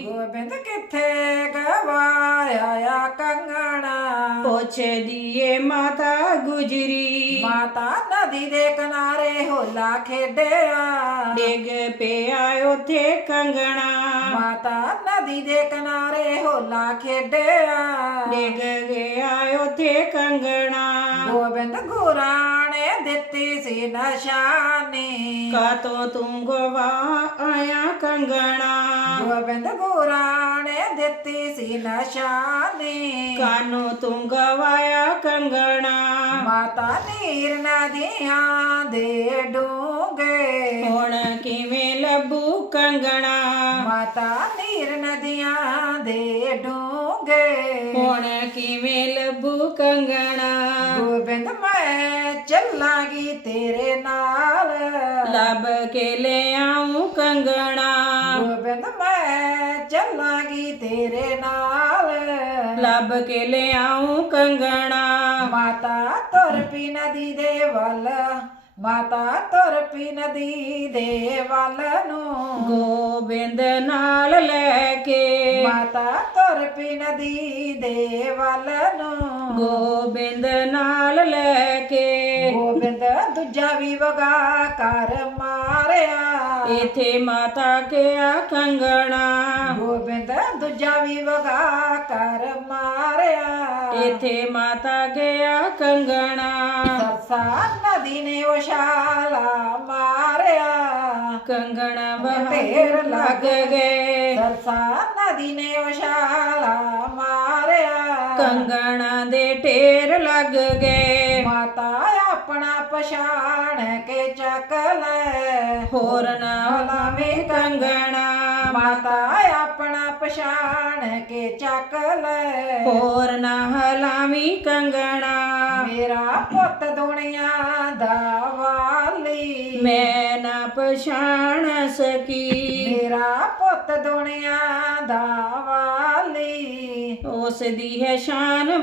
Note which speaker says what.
Speaker 1: ਗੋਬਿੰਦ ਕਿੱਥੇ ਗਵਾਇਆ ਕੰਗਣਾ?
Speaker 2: ਪੁੱਛਦੀ ਏ ਮਾਤਾ ਗੁਜਰੀ।
Speaker 1: ਮਾਤਾ ਨਦੀ ਦੇ ਕਿਨਾਰੇ ਹੋਲਾ ਖੇਡਿਆ।
Speaker 2: ਡਿੱਗ ਪਿਆ ਉਥੇ ਕੰਗਣਾ।
Speaker 1: ਮਾਤਾ ਨਦੀ ਦੇ ਕਿਨਾਰੇ ਹੋਲਾ ਖੇਡਿਆ।
Speaker 2: ਡਿੱਗ ਗਿਆ ਉਥੇ ਕੰਗਣਾ।
Speaker 1: ਗੋਬਿੰਦ ਗੁਰਾਂ ਨੇ ਦਿੱਤੀ ਸੀ ਨਿਸ਼ਾਨੀ।
Speaker 2: ਕਾਤੋਂ ਤੂੰ ਗਵਾ ਆਇਆ ਕੰਗਣਾ?
Speaker 1: ਗੋਬਿੰਦ ਗੁਰਾਂ ਨੇ ਦਿੱਤੀ ਸੀ ਨਿਸ਼ਾਨੀ।
Speaker 2: ਕਾਨੂੰ ਤੂੰ ਗਵਾਇਆ ਕੰਗਣਾ?
Speaker 1: ਮਾਤਾ ਨੀਰ ਨਦੀਆਂ ਦੇ ਡੂੰਗੇ
Speaker 2: ਹੁਣ ਕਿਵੇਂ ਲੱਭੂ ਕੰਗਣਾ?
Speaker 1: ਮਾਤਾ ਨੀਰ ਨਦੀਆਂ ਦੇ ਡੂੰਗੇ
Speaker 2: ਹੁਣ ਕਿਵੇਂ ਲੱਭੂ ਕੰਗਣਾ?
Speaker 1: ਗੋਬਿੰਦ ਮੈਂ ਚੱਲਾਂਗੀ ਤੇਰੇ ਨਾਲ।
Speaker 2: ਲੱਭ ਕੇ ਲੈ ਆਉਂ ਕੰਗਣਾ।
Speaker 1: ਗੋਬਿੰਦ ਮੈਂ ਚੱਲਾਂਗੀ ਤੇਰੇ ਨਾਲ।
Speaker 2: ਲੱਭ ਕੇ ਲੈ ਆਉਂ ਕੰਗਣਾ।
Speaker 1: ਮਾਤਾ ਤੁਰ ਪੀ ਨਦੀ ਦੇ ਵੱਲ ਮਾਤਾ ਤੁਰ ਪੀ ਨਦੀ ਦੇ ਵੱਲ ਨੂੰ।
Speaker 2: ਗੋਬਿੰਦ ਨਾਲ ਲੈ ਕੇ।
Speaker 1: ਮਾਤਾ ਤੁਰ ਪੀ ਨਦੀ ਦੇ ਵੱਲ ਨੂੰ।
Speaker 2: ਗੋਬਿੰਦ ਨਾਲ ਲੈ ਕੇ।
Speaker 1: ਗੋਬਿੰਦ ਦੂਜਾ ਵੀ ਵਗਾ ਕਰ ਮਾਰਿਆ।
Speaker 2: ਇਥੇ ਮਾਤਾ ਕਿਆ ਕੰਗਣਾ।
Speaker 1: ਗੋਬਿੰਦ ਦੂਜਾ ਵੀ ਵਗਾ ਕਰ ਮਾਰਿਆ।
Speaker 2: ਇਥੇ ਮਾਤਾ ਗਿਆ ਕੰਗਣਾ।
Speaker 1: ਸਰਸਾ ਨਦੀ ਨੇ ਉਛਾਲਾ ਮਾਰਿਆ।
Speaker 2: ਕੰਗਣਾ ਬਹਾਰ ਲੱਗ ਗਏ।
Speaker 1: ਸਰਸਾ ਨਦੀ ਨੇ ਮਾਰਿਆ
Speaker 2: ਕੰਗਣਾ ਦੇ ਢੇਰ ਲੱਗ ਗਏ।
Speaker 1: ਮਾਤਾ ਆਪਣਾ ਪਛਾਣ ਕੇ ਚੱਕ ਲੈ।
Speaker 2: ਹੋਰ ਨਾ ਲਾਵੇਂ ਕੰਗਣਾ।
Speaker 1: ਮਾਤਾ ਆਪਣਾ ਪਛਾਣ ਕੇ ਚੱਕ ਲੈ।
Speaker 2: ਹੋਰ ਨਾ ਹਲਾਵੀਂ ਕੰਗਣਾ।
Speaker 1: ਮੇਰਾ ਪੁੱਤ ਦੁਨੀਆ ਦਾ ਵਾਲੀ।
Speaker 2: ਮੈਂ ਨਾ ਪਛਾਣ ਸਕੀ।
Speaker 1: ਮੇਰਾ ਪੁੱਤ ਦੁਨੀਆ ਦਾ
Speaker 2: ਉਸ ਦੀ ਹੈ ਸ਼ਾਨ